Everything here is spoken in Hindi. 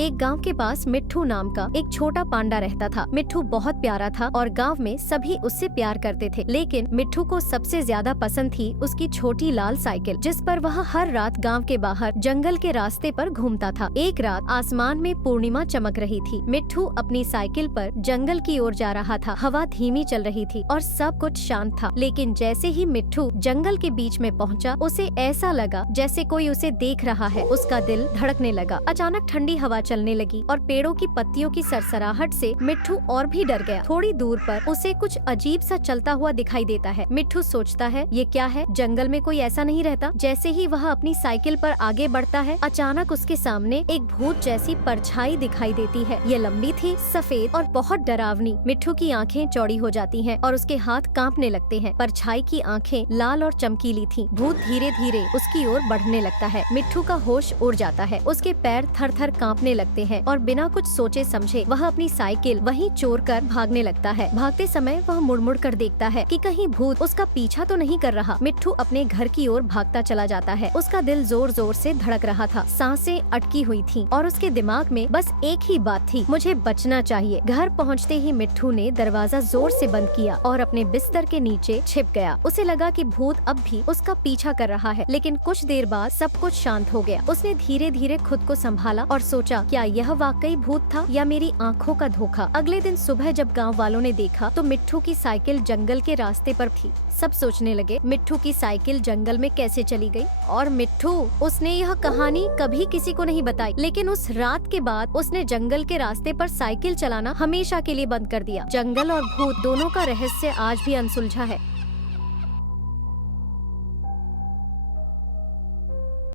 एक गांव के पास मिट्ठू नाम का एक छोटा पांडा रहता था। मिट्ठू बहुत प्यारा था और गांव में सभी उससे प्यार करते थे। लेकिन मिट्ठू को सबसे ज्यादा पसंद थी उसकी छोटी लाल साइकिल, जिस पर वह हर रात गांव के बाहर जंगल के रास्ते पर घूमता था। एक रात आसमान में पूर्णिमा चमक रही थी। मिट्ठू अपनी साइकिल पर जंगल की ओर जा रहा था। हवा धीमी चल रही थी और सब कुछ शांत था। लेकिन जैसे ही मिट्ठू जंगल के बीच में पहुंचा, उसे ऐसा लगा जैसे कोई उसे देख रहा है। उसका दिल धड़कने लगा। अचानक ठंडी हवा चलने लगी और पेड़ों की पत्तियों की सरसराहट से मिट्ठू और भी डर गया। थोड़ी दूर पर उसे कुछ अजीब सा चलता हुआ दिखाई देता है। मिट्ठू सोचता है, ये क्या है? जंगल में कोई ऐसा नहीं रहता। जैसे ही वह अपनी साइकिल पर आगे बढ़ता है, अचानक उसके सामने एक भूत जैसी परछाई दिखाई देती है। ये लंबी थी, सफेद और बहुत डरावनी। मिट्ठू की आंखें चौड़ी हो जाती हैं और उसके हाथ कांपने लगते हैं। परछाई की आंखें लाल और चमकीली थीं। भूत धीरे धीरे उसकी ओर बढ़ने लगता है। मिट्ठू का होश उड़ जाता है। उसके पैर थर थर कांपने लगते हैं और बिना कुछ सोचे समझे वह अपनी साइकिल वहीं छोड़ कर भागने लगता है। भागते समय वह मुड़ मुड़ कर देखता है कि कहीं भूत उसका पीछा तो नहीं कर रहा। मिट्ठू अपने घर की ओर भागता चला जाता है। उसका दिल जोर जोर से धड़क रहा था, सांसें अटकी हुई थीं और उसके दिमाग में बस एक ही बात थी, मुझे बचना चाहिए। घर पहुँचते ही मिट्ठू ने दरवाजा जोर से बंद किया और अपने बिस्तर के नीचे छिप गया। उसे लगा कि भूत अब भी उसका पीछा कर रहा है। लेकिन कुछ देर बाद सब कुछ शांत हो गया। उसने धीरे धीरे खुद को संभाला और सोचा, क्या यह वाकई भूत था या मेरी आंखों का धोखा? अगले दिन सुबह जब गांव वालों ने देखा तो मिट्ठू की साइकिल जंगल के रास्ते पर थी। सब सोचने लगे, मिट्ठू की साइकिल जंगल में कैसे चली गई? और मिट्ठू, उसने यह कहानी कभी किसी को नहीं बताई। लेकिन उस रात के बाद उसने जंगल के रास्ते पर साइकिल चलाना हमेशा के लिए बंद कर दिया। जंगल और भूत दोनों का रहस्य आज भी अनसुलझा है।